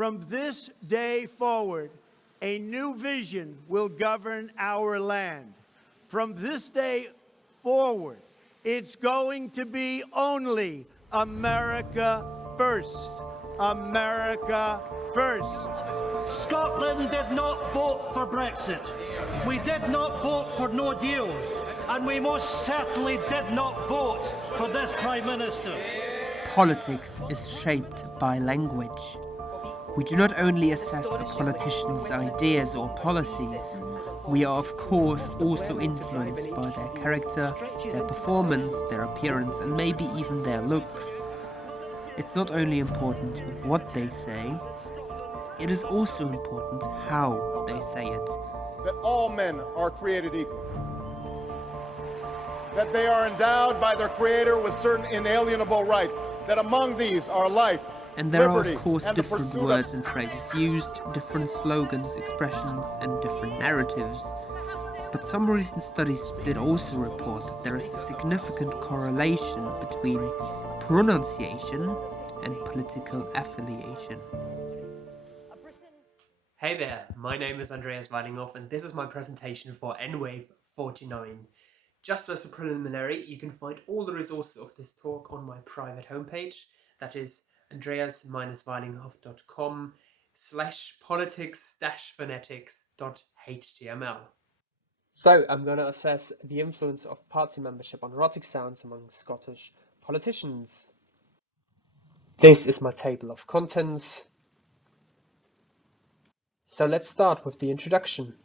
From this day forward, a new vision will govern our land. From this day forward, it's going to be only America first. America first. Scotland did not vote for Brexit. We did not vote for no deal. And we most certainly did not vote for this Prime Minister. Politics is shaped by language. We do not only assess a politician's ideas or policies, we are of course also influenced by their character, their performance, their appearance, and maybe even their looks. It's not only important what they say, it is also important how they say it. That all men are created equal. That they are endowed by their Creator with certain inalienable rights. That among these are life, and there liberty, are of course and the different pursuit words and phrases used, different slogans, expressions, and different narratives. But some recent studies did also report that there is a significant correlation between pronunciation and political affiliation. Hey there, my name is Andreas Weidinghoff and this is my presentation for NWAVE 49. Just as a preliminary, you can find all the resources of this talk on my private homepage, that is andreas-weidinghoff.com/politics-phonetics.html. So I'm going to assess the influence of party membership on rhotic sounds among Scottish politicians. This is my table of contents. So let's start with the introduction.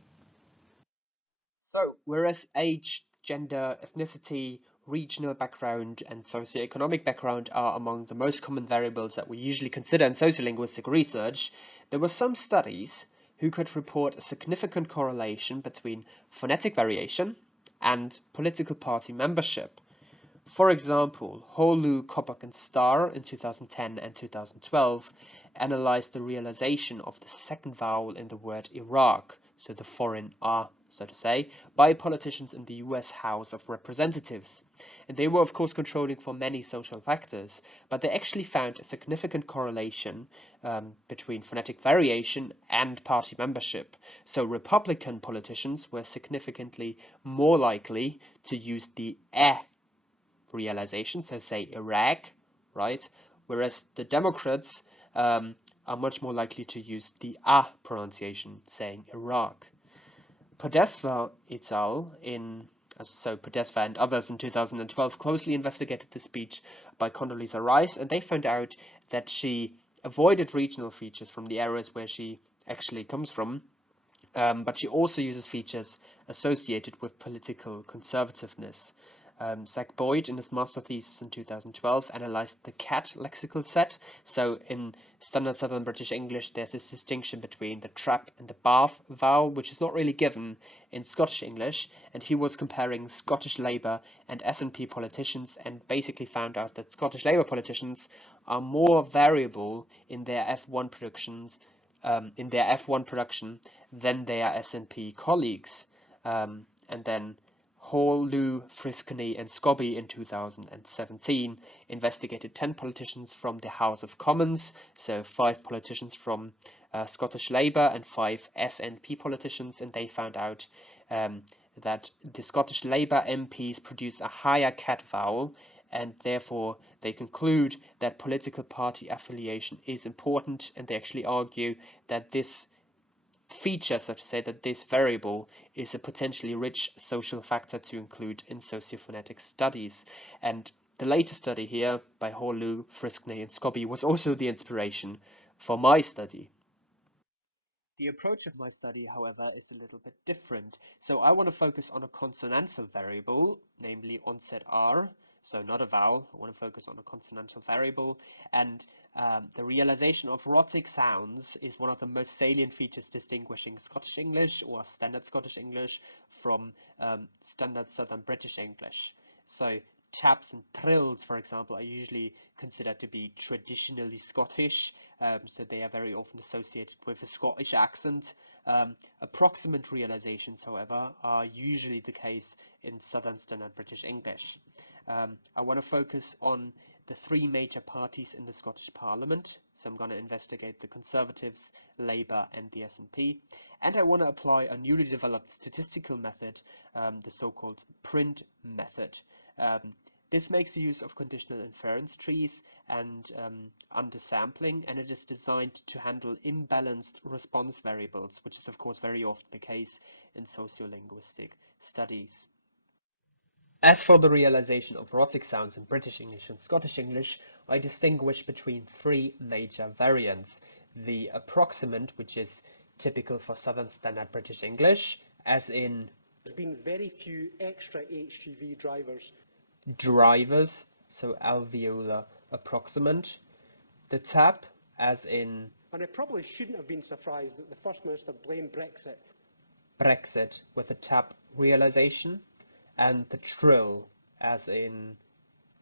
So, whereas age, gender, ethnicity, regional background, and socioeconomic background are among the most common variables that we usually consider in sociolinguistic research, there were some studies who could report a significant correlation between phonetic variation and political party membership. For example, Holu, Kopak, and Starr in 2010 and 2012 analyzed the realization of the second vowel in the word Iraq, so the foreign R, so to say, by politicians in the US House of Representatives. And they were of course controlling for many social factors, but they actually found a significant correlation between phonetic variation and party membership. So Republican politicians were significantly more likely to use the realization, so say Iraq, right? Whereas the Democrats are much more likely to use the pronunciation, saying Iraq. Podesva et al. Podesva and others in 2012 closely investigated the speech by Condoleezza Rice, and they found out that she avoided regional features from the areas where she actually comes from, but she also uses features associated with political conservativeness. Zach Boyd, in his master thesis in 2012, analyzed the cat lexical set. So in standard Southern British English, there's this distinction between the trap and the bath vowel, which is not really given in Scottish English. And he was comparing Scottish Labour and SNP politicians, and basically found out that Scottish Labour politicians are more variable in their F1 productions, than their SNP colleagues. And then Hall, Lou, Friscony, and Scobie in 2017 investigated 10 politicians from the House of Commons, so 5 politicians from Scottish Labour and 5 SNP politicians, and they found out that the Scottish Labour MPs produce a higher cat vowel, and therefore they conclude that political party affiliation is important, and they actually argue that this feature, so to say, that this variable is a potentially rich social factor to include in sociophonetic studies. And the latest study here by Holu, Friskney, and Scobie was also the inspiration for my study. The approach of my study, however, is a little bit different. So I want to focus on a consonantal variable, namely onset R, so not a vowel. I want to focus on a consonantal variable, and the realization of rhotic sounds is one of the most salient features distinguishing Scottish English or Standard Scottish English from Standard Southern British English. So taps and trills, for example, are usually considered to be traditionally Scottish, so they are very often associated with a Scottish accent. Approximate realizations, however, are usually the case in Southern Standard British English. I want to focus on the 3 major parties in the Scottish Parliament, So I'm going to investigate the Conservatives, Labour and the SNP. And I want to apply a newly developed statistical method, the so-called print method. This makes use of conditional inference trees and undersampling, and it is designed to handle imbalanced response variables, which is of course very often the case in sociolinguistic studies. As for the realization of rhotic sounds in British English and Scottish English, I distinguish between three major variants. The approximant, which is typical for Southern Standard British English, as in There's been very few extra HGV drivers, so alveolar approximant. The tap, as in and I probably shouldn't have been surprised that the First Minister blamed Brexit with a tap realization, and the trill, as in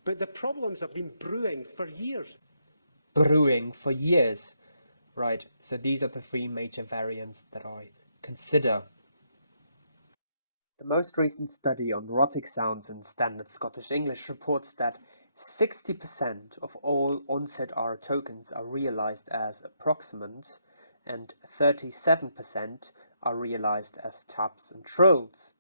but the problems have been brewing for years. brewing for years. Right, so these are the three major variants that I consider. The most recent study on rhotic sounds in Standard Scottish English reports that 60% of all onset R tokens are realized as approximants and 37% are realized as taps and trills.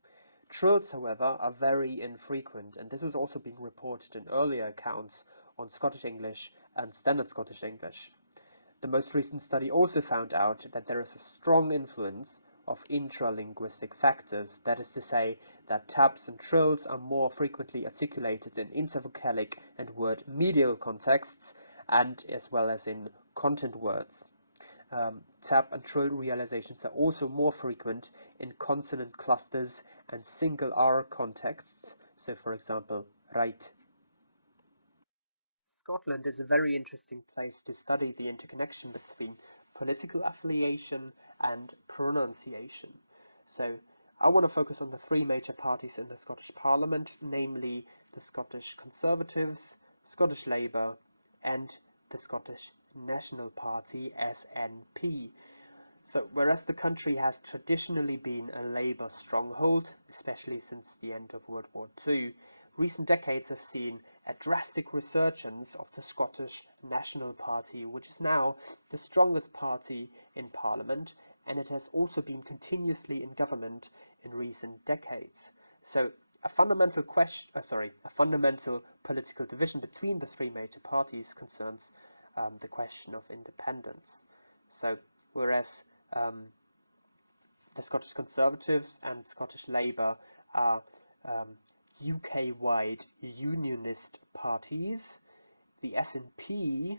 Trills, however, are very infrequent, and this is also being reported in earlier accounts on Scottish English and Standard Scottish English. The most recent study also found out that there is a strong influence of intralinguistic factors, that is to say, that taps and trills are more frequently articulated in intervocalic and word medial contexts, and as well as in content words. Tap and trill realizations are also more frequent in consonant clusters and single R contexts, so for example, right. Scotland is a very interesting place to study the interconnection between political affiliation and pronunciation. So I want to focus on the three major parties in the Scottish Parliament, namely the Scottish Conservatives, Scottish Labour and the Scottish National Party, SNP. So whereas the country has traditionally been a Labour stronghold, especially since the end of World War II, recent decades have seen a drastic resurgence of the Scottish National Party, which is now the strongest party in Parliament, and it has also been continuously in government in recent decades. So a fundamental political division between the three major parties concerns the question of independence. So whereas the Scottish Conservatives and Scottish Labour are UK-wide unionist parties, the SNP,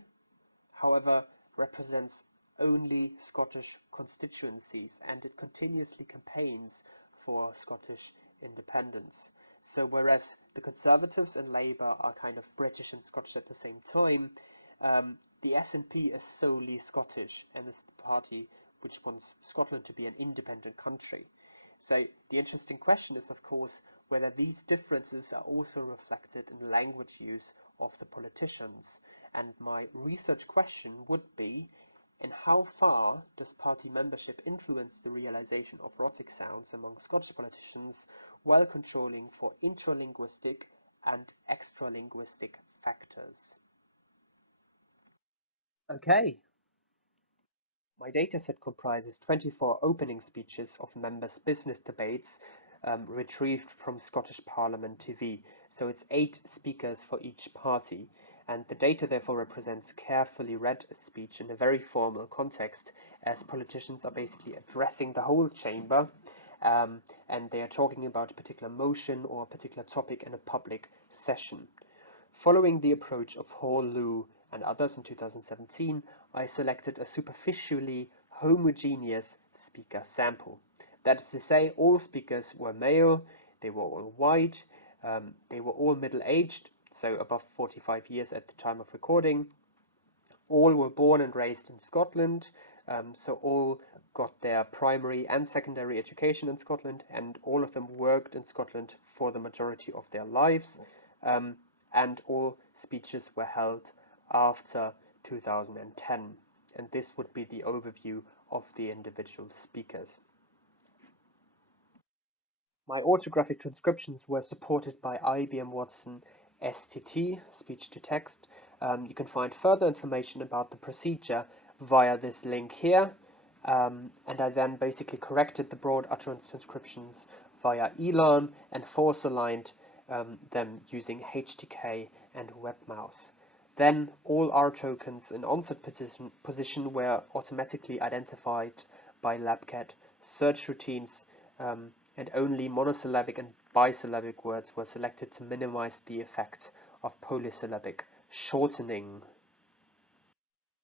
however, represents only Scottish constituencies, and it continuously campaigns for Scottish independence. So whereas the Conservatives and Labour are kind of British and Scottish at the same time, the SNP is solely Scottish and is the party which wants Scotland to be an independent country. So the interesting question is, of course, whether these differences are also reflected in the language use of the politicians. And my research question would be, in how far does party membership influence the realization of rhotic sounds among Scottish politicians while controlling for intralinguistic and extralinguistic factors? Okay. My dataset comprises 24 opening speeches of members' business debates retrieved from Scottish Parliament TV. So it's 8 speakers for each party. And the data therefore represents carefully read speech in a very formal context, as politicians are basically addressing the whole chamber and they are talking about a particular motion or a particular topic in a public session. Following the approach of Hall, Liu and others in 2017, I selected a superficially homogeneous speaker sample. That is to say, all speakers were male, they were all white, they were all middle-aged, so above 45 years at the time of recording. All were born and raised in Scotland, so all got their primary and secondary education in Scotland, and all of them worked in Scotland for the majority of their lives, and all speeches were held after 2010. And this would be the overview of the individual speakers. My autographic transcriptions were supported by IBM Watson STT, speech to text. You can find further information about the procedure via this link here, and I then basically corrected the broad utterance transcriptions via ELAN and force aligned them using HTK and WebMouse. Then all R tokens in onset position were automatically identified by LabCat search routines, and only monosyllabic and bisyllabic words were selected to minimize the effect of polysyllabic shortening.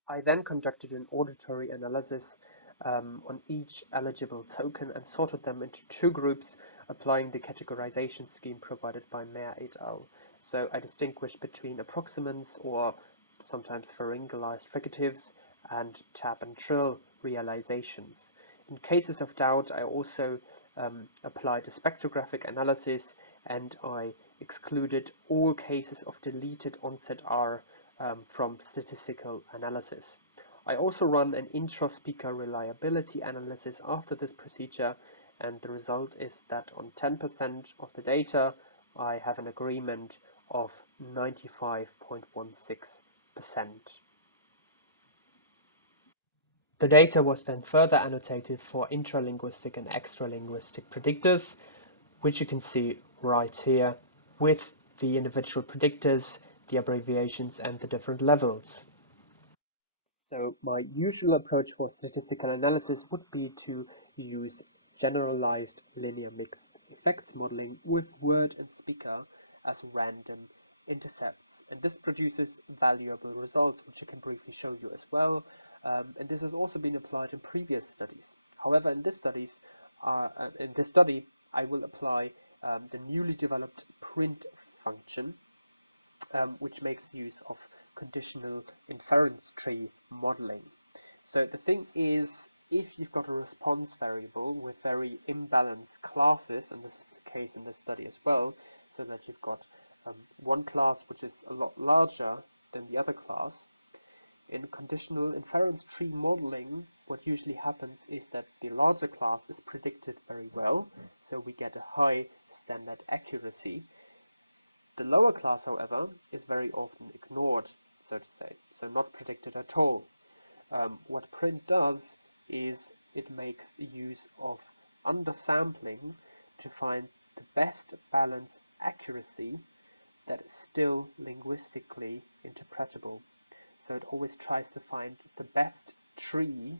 I then conducted an auditory analysis on each eligible token and sorted them into two groups, applying the categorization scheme provided by Mayer et al. So I distinguished between approximants, or sometimes pharyngalized fricatives, and tap and trill realizations. In cases of doubt, I also applied a spectrographic analysis, and I excluded all cases of deleted onset R from statistical analysis. I also run an intra-speaker reliability analysis after this procedure, and the result is that on 10% of the data I have an agreement of 95.16%. The data was then further annotated for intralinguistic and extralinguistic predictors, which you can see right here with the individual predictors, the abbreviations, and the different levels. So my usual approach for statistical analysis would be to use generalized linear mixed effects modeling with word and speaker as random intercepts. And this produces valuable results, which I can briefly show you as well. And this has also been applied in previous studies. However, in this study, I will apply the newly developed print function, which makes use of conditional inference tree modeling. So the thing is, if you've got a response variable with very imbalanced classes, and this is the case in this study as well, so that you've got one class which is a lot larger than the other class, in conditional inference tree modeling, what usually happens is that the larger class is predicted very well, so we get a high standard accuracy. The lower class, however, is very often ignored, so to say, so not predicted at all. What print does is it makes use of undersampling to find the best balance accuracy that is still linguistically interpretable. So it always tries to find the best tree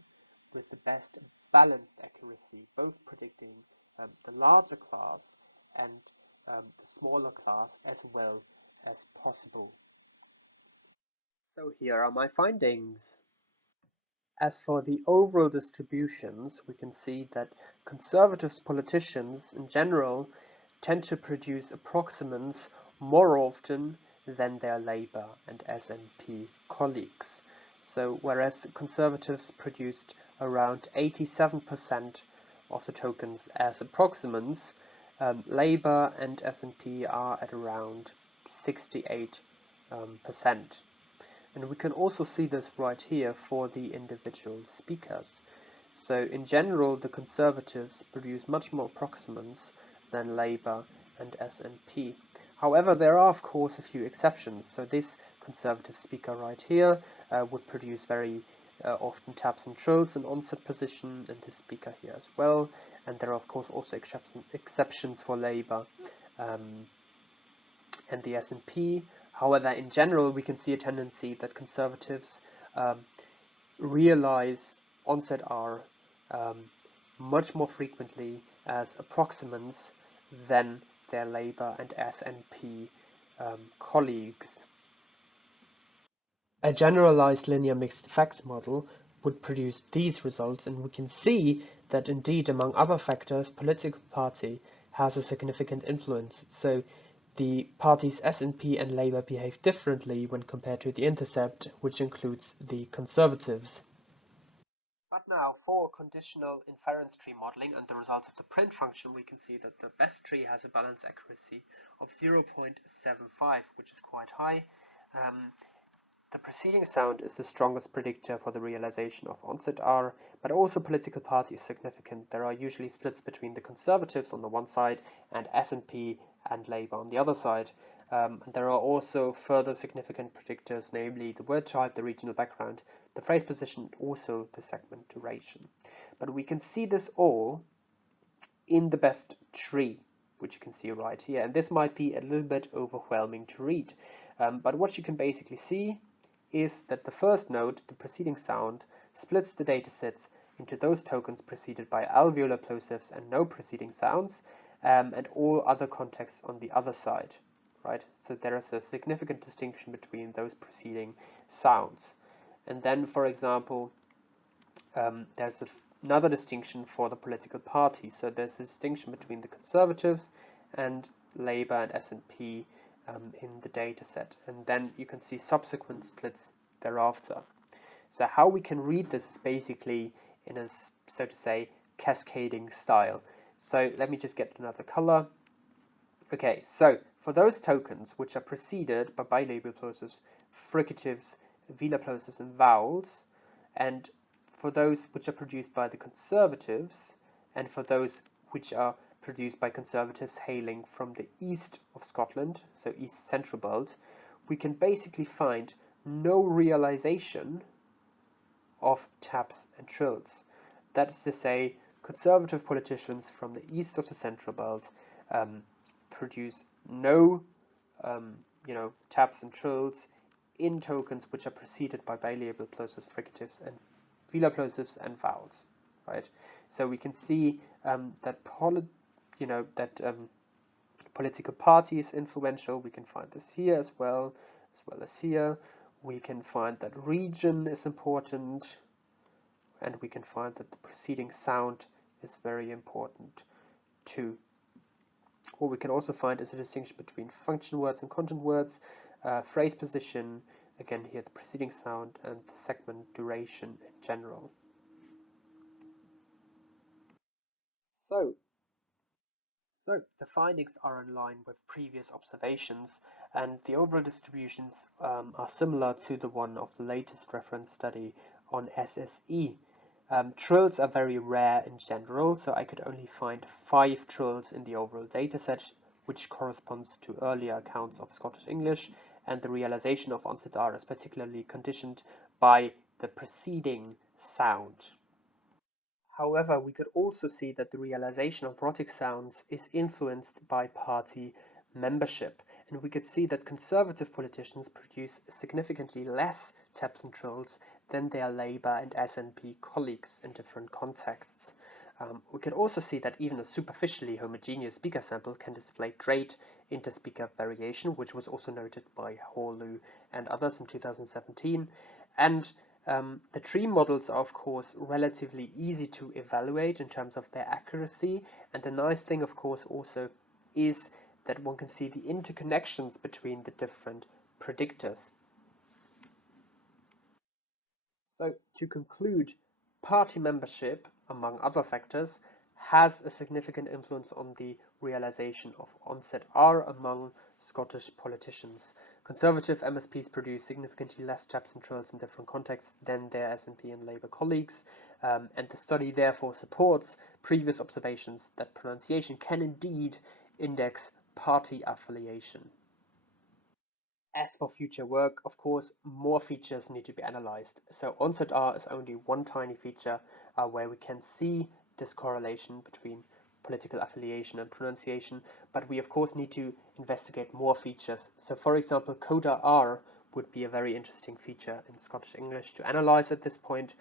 with the best balanced accuracy, both predicting the larger class and the smaller class as well as possible. So here are my findings. As for the overall distributions, we can see that conservative politicians in general tend to produce approximants more often than their Labour and SNP colleagues. So whereas conservatives produced around 87% of the tokens as approximants, Labour and SNP are at around 68%. And we can also see this right here for the individual speakers. So in general, the Conservatives produce much more approximants than Labour and SNP. However, there are of course a few exceptions. So this Conservative speaker right here would produce very often taps and trills in onset position, and this speaker here as well. And there are of course also exceptions for Labour and the SNP. However, in general, we can see a tendency that Conservatives realize onset R much more frequently as approximants than their Labour and SNP colleagues. A generalized linear mixed effects model would produce these results, and we can see that indeed, among other factors, political party has a significant influence. So the parties SNP and Labour behave differently when compared to the intercept, which includes the Conservatives. But now for conditional inference tree modeling and the results of the print function, we can see that the best tree has a balance accuracy of 0.75, which is quite high. The preceding sound is the strongest predictor for the realization of onset R, but also political party is significant. There are usually splits between the Conservatives on the one side and SNP and Labour on the other side. And there are also further significant predictors, namely the word type, the regional background, the phrase position, and also the segment duration. But we can see this all in the best tree, which you can see right here. And this might be a little bit overwhelming to read. But what you can basically see is that the first node, the preceding sound, splits the datasets into those tokens preceded by alveolar plosives and no preceding sounds, and all other contexts on the other side. Right? So there is a significant distinction between those preceding sounds. And then, for example, there's another distinction for the political parties. So there's a distinction between the Conservatives and Labour and SNP in the data set. And then you can see subsequent splits thereafter. So how we can read this is basically in a, so to say, cascading style. So let me just get another color. Okay, so for those tokens which are preceded by bilabel plosives, fricatives, velar plosives, and vowels, and for those which are produced by the Conservatives, and for those which are produced by Conservatives hailing from the east of Scotland, so East Central Belt, we can basically find no realization of taps and trills. That is to say, Conservative politicians from the east of the Central Belt produce no taps and trills in tokens which are preceded by bilabel plosives, fricatives, and velar plosives and vowels. Right. So we can see that political party is influential. We can find this here as well as here. We can find that region is important, and we can find that the preceding sound is very important too. What we can also find is a distinction between function words and content words, phrase position, again here the preceding sound, and the segment duration in general. So the findings are in line with previous observations, and the overall distributions are similar to the one of the latest reference study on SSE. Trills are very rare in general, so I could only find 5 trills in the overall dataset, which corresponds to earlier accounts of Scottish English, and the realization of onset R is particularly conditioned by the preceding sound. However, we could also see that the realization of rhotic sounds is influenced by party membership, and we could see that Conservative politicians produce significantly less taps and trills than their Labour and SNP colleagues in different contexts. We could also see that even a superficially homogeneous speaker sample can display great interspeaker variation, which was also noted by Horlu and others in 2017. And the tree models are, of course, relatively easy to evaluate in terms of their accuracy. And the nice thing, of course, also is that one can see the interconnections between the different predictors. So, to conclude, party membership, among other factors, has a significant influence on the realization of onset R among Scottish politicians. Conservative MSPs produce significantly less taps and trills in different contexts than their SNP and Labour colleagues, and the study therefore supports previous observations that pronunciation can indeed index party affiliation. As for future work, of course, more features need to be analyzed. So onset R is only one tiny feature where we can see this correlation between political affiliation and pronunciation, but we of course need to investigate more features. So for example, coda R would be a very interesting feature in Scottish English to analyze at this point.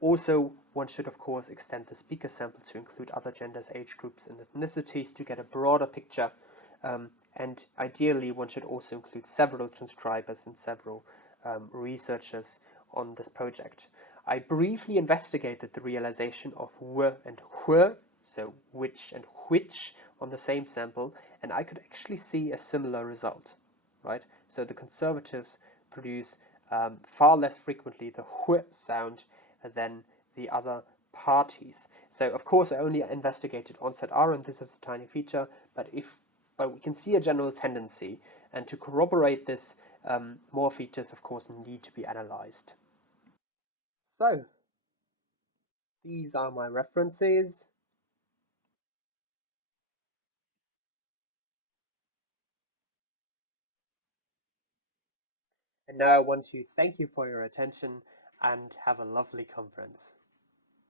Also, one should of course extend the speaker sample to include other genders, age groups, and ethnicities to get a broader picture. And ideally, one should also include several transcribers and several researchers on this project. I briefly investigated the realization of w and wh, so which and which, on the same sample, and I could actually see a similar result, right? So the Conservatives produce far less frequently the wh sound than the other parties. So of course I only investigated onset R, and this is a tiny feature, but we can see a general tendency, and to corroborate this, more features of course need to be analyzed. So these are my references. And now I want to thank you for your attention and have a lovely conference.